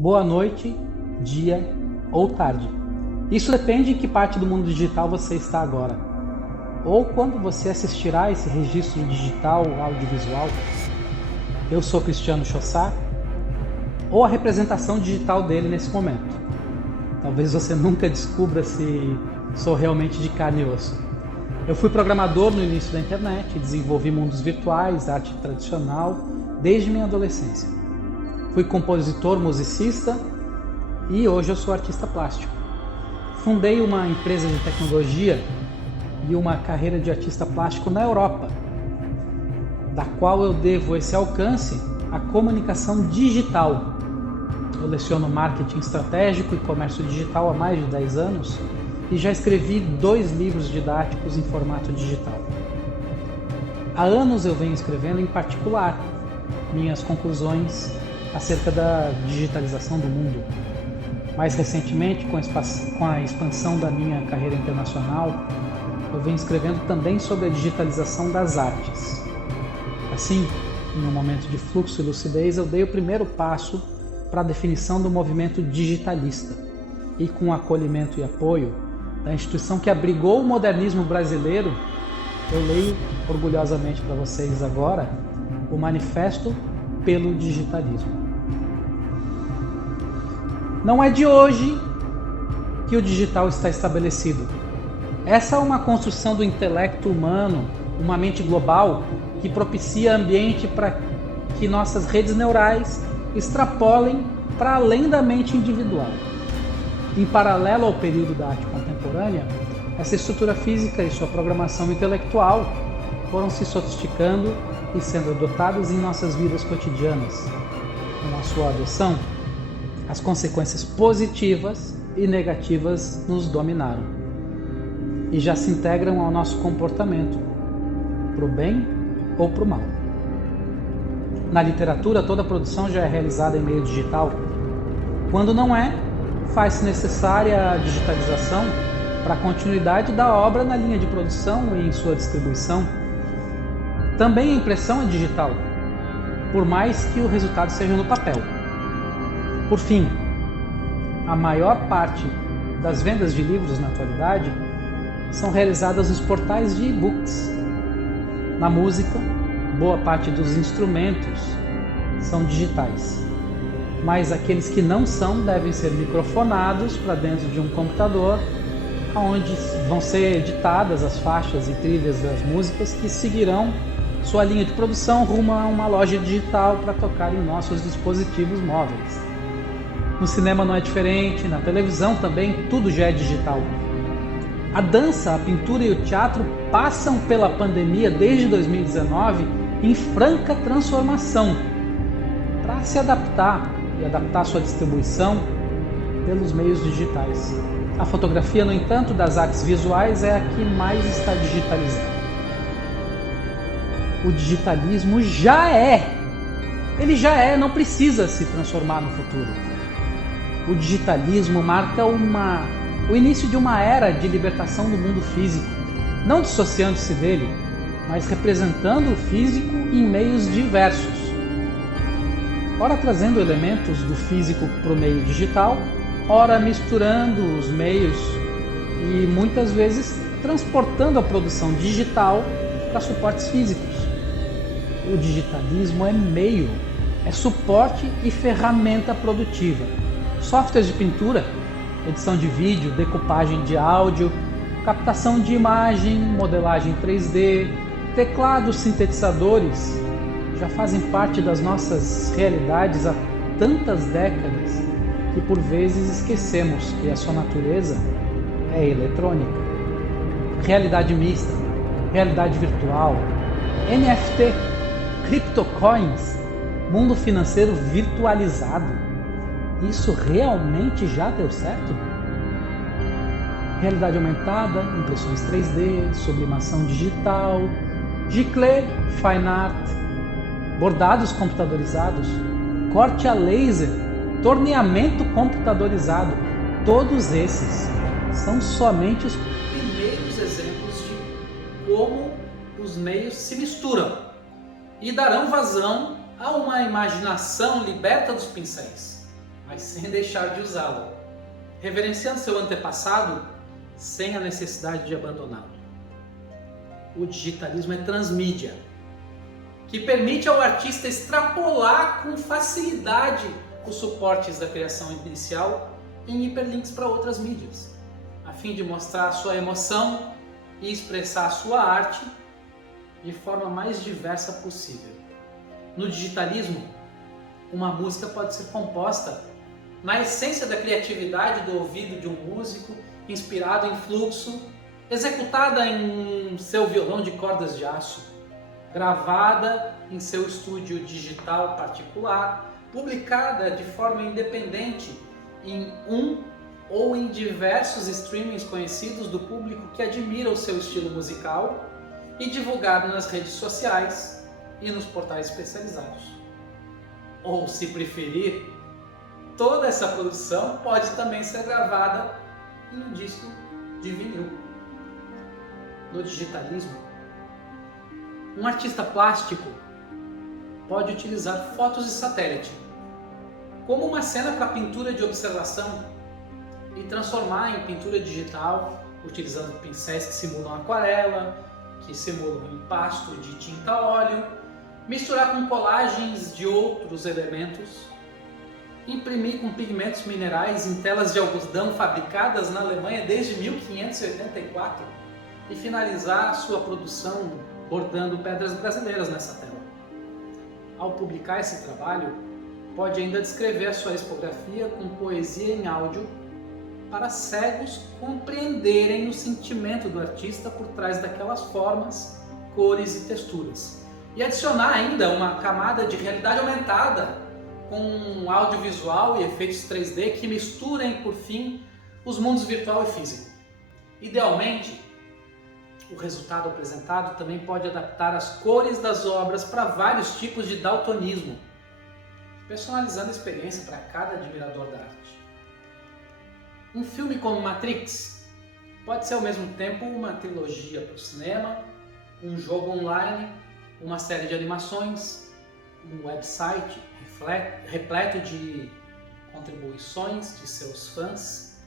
boa noite, dia ou tarde. Isso depende em que parte do mundo digital você está agora, ou quando você assistirá esse registro digital audiovisual. Eu sou Cristiano Chossá, ou a representação digital dele nesse momento. Talvez você nunca descubra se sou realmente de carne e osso. Eu fui programador no início da internet, desenvolvi mundos virtuais, arte tradicional, desde minha adolescência. Fui compositor, musicista e hoje eu sou artista plástico. Fundei uma empresa de tecnologia e uma carreira de artista plástico na Europa, da qual eu devo esse alcance à comunicação digital. Eu leciono marketing estratégico e comércio digital há mais de 10 anos e já escrevi 2 livros didáticos em formato digital. Há anos eu venho escrevendo em particular minhas conclusões acerca da digitalização do mundo. Mais recentemente, com a expansão da minha carreira internacional, eu venho escrevendo também sobre a digitalização das artes. Assim, em um momento de fluxo e lucidez, eu dei o primeiro passo para a definição do movimento digitalista e, com o acolhimento e apoio da instituição que abrigou o modernismo brasileiro, eu leio orgulhosamente para vocês agora o Manifesto pelo Digitalismo. Não é de hoje que o digital está estabelecido. Essa é uma construção do intelecto humano, uma mente global que propicia ambiente para que nossas redes neurais extrapolem para além da mente individual. Em paralelo ao período da arte contemporânea, essa estrutura física e sua programação intelectual foram se sofisticando e sendo adotadas em nossas vidas cotidianas. Com a sua adoção, as consequências positivas e negativas nos dominaram e já se integram ao nosso comportamento, para o bem ou para o mal. Na literatura, toda produção já é realizada em meio digital. Quando não é, faz-se necessária a digitalização para a continuidade da obra na linha de produção e em sua distribuição. Também a impressão é digital, por mais que o resultado seja no papel. Por fim, a maior parte das vendas de livros na atualidade são realizadas nos portais de e-books. Na música, boa parte dos instrumentos são digitais, mas aqueles que não são devem ser microfonados para dentro de um computador, onde vão ser editadas as faixas e trilhas das músicas que seguirão sua linha de produção rumo a uma loja digital para tocar em nossos dispositivos móveis. No cinema não é diferente, na televisão também tudo já é digital. A dança, a pintura e o teatro passam pela pandemia desde 2019 em franca transformação para se adaptar e adaptar sua distribuição pelos meios digitais. A fotografia, no entanto, das artes visuais é a que mais está digitalizada. O digitalismo ele já é, não precisa se transformar no futuro. O digitalismo marca o início de uma era de libertação do mundo físico, não dissociando-se dele, mas representando o físico em meios diversos. Ora trazendo elementos do físico para o meio digital, ora misturando os meios e muitas vezes transportando a produção digital para suportes físicos. O digitalismo é meio, é suporte e ferramenta produtiva. Softwares de pintura, edição de vídeo, decupagem de áudio, captação de imagem, modelagem 3D, teclados sintetizadores já fazem parte das nossas realidades há tantas décadas que por vezes esquecemos que a sua natureza é eletrônica. Realidade mista, realidade virtual, NFT, criptocoins, mundo financeiro virtualizado. Isso realmente já deu certo? Realidade aumentada, impressões 3D, sublimação digital, giclée, fine art, bordados computadorizados, corte a laser, torneamento computadorizado. Todos esses são somente os primeiros exemplos de como os meios se misturam e darão vazão a uma imaginação liberta dos pincéis. mas sem deixar de usá-lo, reverenciando seu antepassado sem a necessidade de abandoná-lo. O digitalismo é transmídia, que permite ao artista extrapolar com facilidade os suportes da criação inicial em hiperlinks para outras mídias, a fim de mostrar a sua emoção e expressar a sua arte de forma mais diversa possível. No digitalismo, uma música pode ser composta na essência da criatividade do ouvido de um músico, inspirado em fluxo, executada em seu violão de cordas de aço, gravada em seu estúdio digital particular, publicada de forma independente em um ou em diversos streamings conhecidos do público que admira o seu estilo musical e divulgado nas redes sociais e nos portais especializados. Ou, se preferir, toda essa produção pode também ser gravada em um disco de vinil. No digitalismo, um artista plástico pode utilizar fotos de satélite como uma cena para pintura de observação e transformar em pintura digital, utilizando pincéis que simulam aquarela, que simulam impasto de tinta a óleo, misturar com colagens de outros elementos, imprimir com pigmentos minerais em telas de algodão fabricadas na Alemanha desde 1584 e finalizar a sua produção bordando pedras brasileiras nessa tela. Ao publicar esse trabalho, pode ainda descrever a sua expografia com poesia em áudio para cegos compreenderem o sentimento do artista por trás daquelas formas, cores e texturas. E adicionar ainda uma camada de realidade aumentada com um audiovisual e efeitos 3D que misturem, por fim, os mundos virtual e físico. Idealmente, o resultado apresentado também pode adaptar as cores das obras para vários tipos de daltonismo, personalizando a experiência para cada admirador da arte. Um filme como Matrix pode ser ao mesmo tempo uma trilogia para o cinema, um jogo online, uma série de animações, um website repleto de contribuições de seus fãs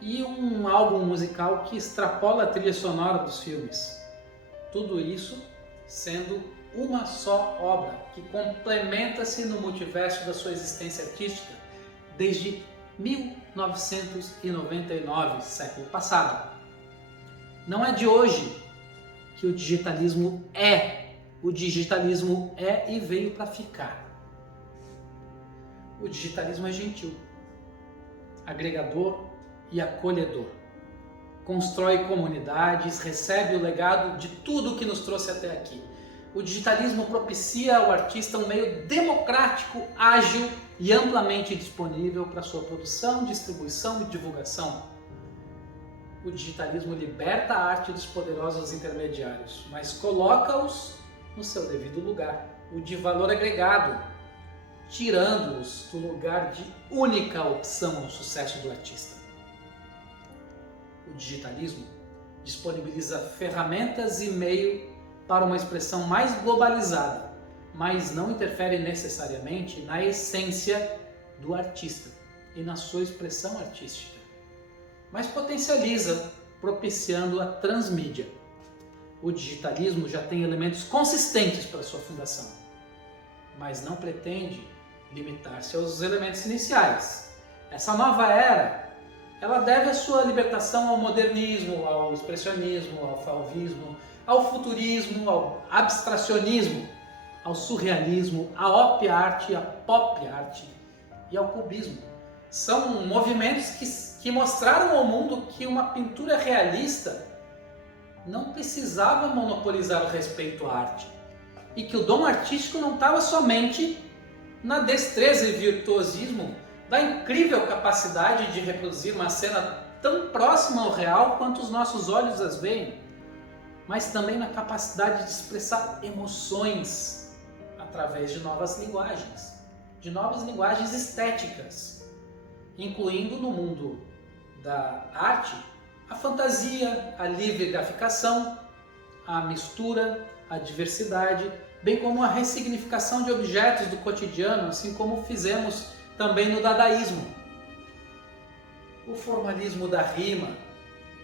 e um álbum musical que extrapola a trilha sonora dos filmes. Tudo isso sendo uma só obra que complementa-se no multiverso da sua existência artística desde 1999, século passado. Não é de hoje que o digitalismo é. O digitalismo é e veio para ficar. O digitalismo é gentil, agregador e acolhedor. Constrói comunidades, recebe o legado de tudo que nos trouxe até aqui. O digitalismo propicia ao artista um meio democrático, ágil e amplamente disponível para sua produção, distribuição e divulgação. O digitalismo liberta a arte dos poderosos intermediários, mas coloca-os no seu devido lugar, o de valor agregado, tirando-os do lugar de única opção ao sucesso do artista. O digitalismo disponibiliza ferramentas e meio para uma expressão mais globalizada, mas não interfere necessariamente na essência do artista e na sua expressão artística, mas potencializa, propiciando a transmídia. O digitalismo já tem elementos consistentes para sua fundação, mas não pretende limitar-se aos elementos iniciais. Essa nova era, ela deve a sua libertação ao modernismo, ao expressionismo, ao fauvismo, ao futurismo, ao abstracionismo, ao surrealismo, à op art, à pop art e ao cubismo. São movimentos que mostraram ao mundo que uma pintura realista não precisava monopolizar o respeito à arte e que o dom artístico não estava somente na destreza e virtuosismo da incrível capacidade de reproduzir uma cena tão próxima ao real quanto os nossos olhos as veem, mas também na capacidade de expressar emoções através de novas linguagens estéticas, incluindo no mundo da arte a fantasia, a livre graficação, a mistura, a diversidade, bem como a ressignificação de objetos do cotidiano, assim como fizemos também no dadaísmo. O formalismo da rima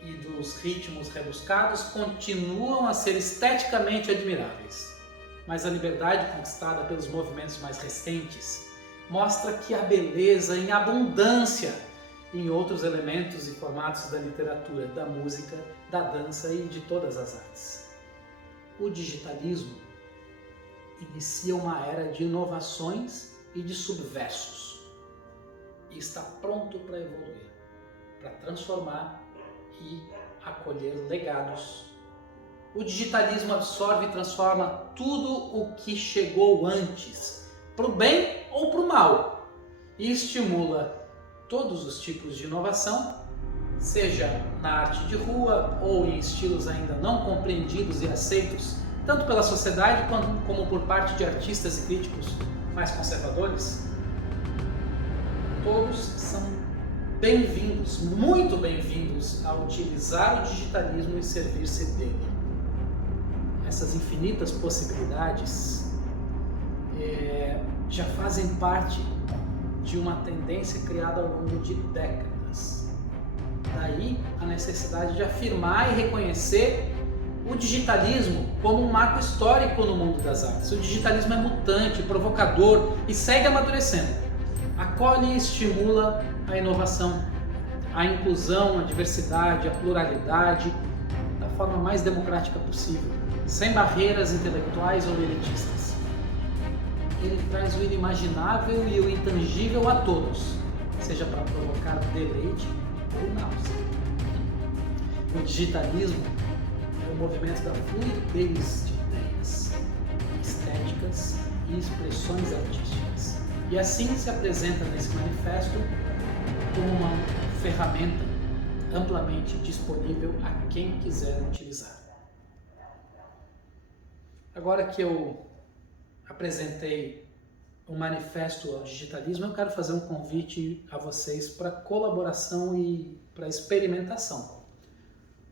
e dos ritmos rebuscados continuam a ser esteticamente admiráveis, mas a liberdade conquistada pelos movimentos mais recentes mostra que há beleza em abundância em outros elementos e formatos da literatura, da música, da dança e de todas as artes. O digitalismo inicia uma era de inovações e de subversos e está pronto para evoluir, para transformar e acolher legados. O digitalismo absorve e transforma tudo o que chegou antes, para o bem ou para o mal, e estimula todos os tipos de inovação, seja na arte de rua ou em estilos ainda não compreendidos e aceitos, tanto pela sociedade como por parte de artistas e críticos mais conservadores. Todos são bem-vindos, muito bem-vindos a utilizar o digitalismo e servir-se dele. Essas infinitas possibilidades já fazem parte de uma tendência criada ao longo de décadas. Daí a necessidade de afirmar e reconhecer o digitalismo como um marco histórico no mundo das artes. O digitalismo é mutante, provocador e segue amadurecendo. Acolhe e estimula a inovação, a inclusão, a diversidade, a pluralidade da forma mais democrática possível, sem barreiras intelectuais ou elitistas. Ele traz o inimaginável e o intangível a todos, seja para provocar deleite ou náusea. O digitalismo é o movimento da fluidez de ideias, estéticas e expressões artísticas. E assim se apresenta nesse manifesto como uma ferramenta amplamente disponível a quem quiser utilizar. Agora que eu apresentei um manifesto ao digitalismo, eu quero fazer um convite a vocês para colaboração e para experimentação.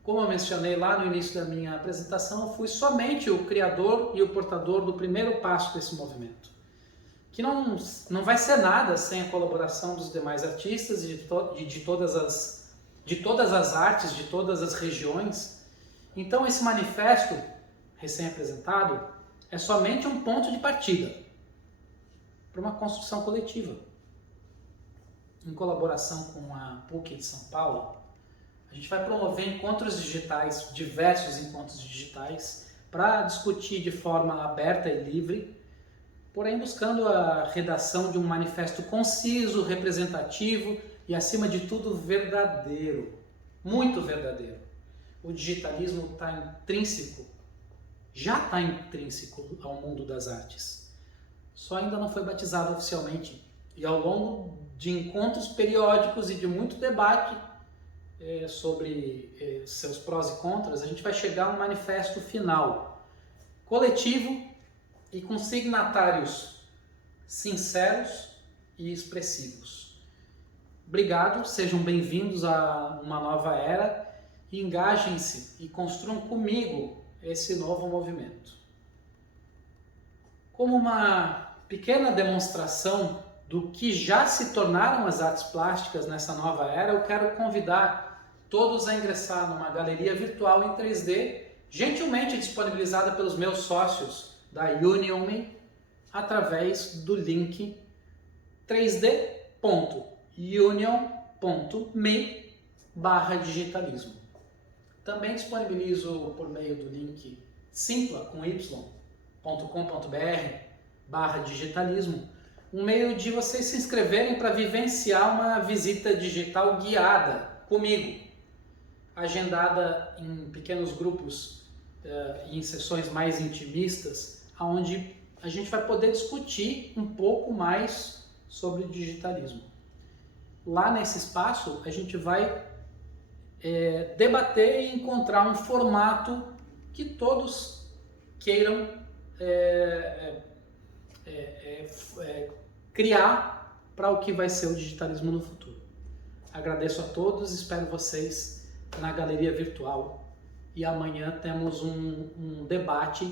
Como eu mencionei lá no início da minha apresentação, eu fui somente o criador e o portador do primeiro passo desse movimento, que não vai ser nada sem a colaboração dos demais artistas e de todas as artes, de todas as regiões. Então esse manifesto recém-apresentado é somente um ponto de partida para uma construção coletiva. Em colaboração com a PUC de São Paulo, a gente vai promover encontros digitais, diversos encontros digitais, para discutir de forma aberta e livre, porém buscando a redação de um manifesto conciso, representativo e, acima de tudo, verdadeiro, muito verdadeiro. O digitalismo já está intrínseco ao mundo das artes. Só ainda não foi batizado oficialmente. E ao longo de encontros periódicos e de muito debate sobre seus prós e contras, a gente vai chegar a um manifesto final, coletivo e com signatários sinceros e expressivos. Obrigado, sejam bem-vindos a uma nova era e engajem-se e construam comigo esse novo movimento. Como uma pequena demonstração do que já se tornaram as artes plásticas nessa nova era, eu quero convidar todos a ingressar numa galeria virtual em 3D, gentilmente disponibilizada pelos meus sócios da UnionMe, através do link 3d.union.me/digitalismo. Também disponibilizo por meio do link simpla.com.br/digitalismo um meio de vocês se inscreverem para vivenciar uma visita digital guiada comigo, agendada em pequenos grupos e em sessões mais intimistas, onde a gente vai poder discutir um pouco mais sobre digitalismo. Lá nesse espaço a gente vai debater e encontrar um formato que todos queiram criar para o que vai ser o digitalismo no futuro. Agradeço a todos, espero vocês na galeria virtual e amanhã temos um debate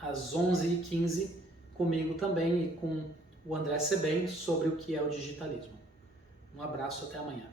às 11h15 comigo também e com o André Sebem sobre o que é o digitalismo. Um abraço, até amanhã.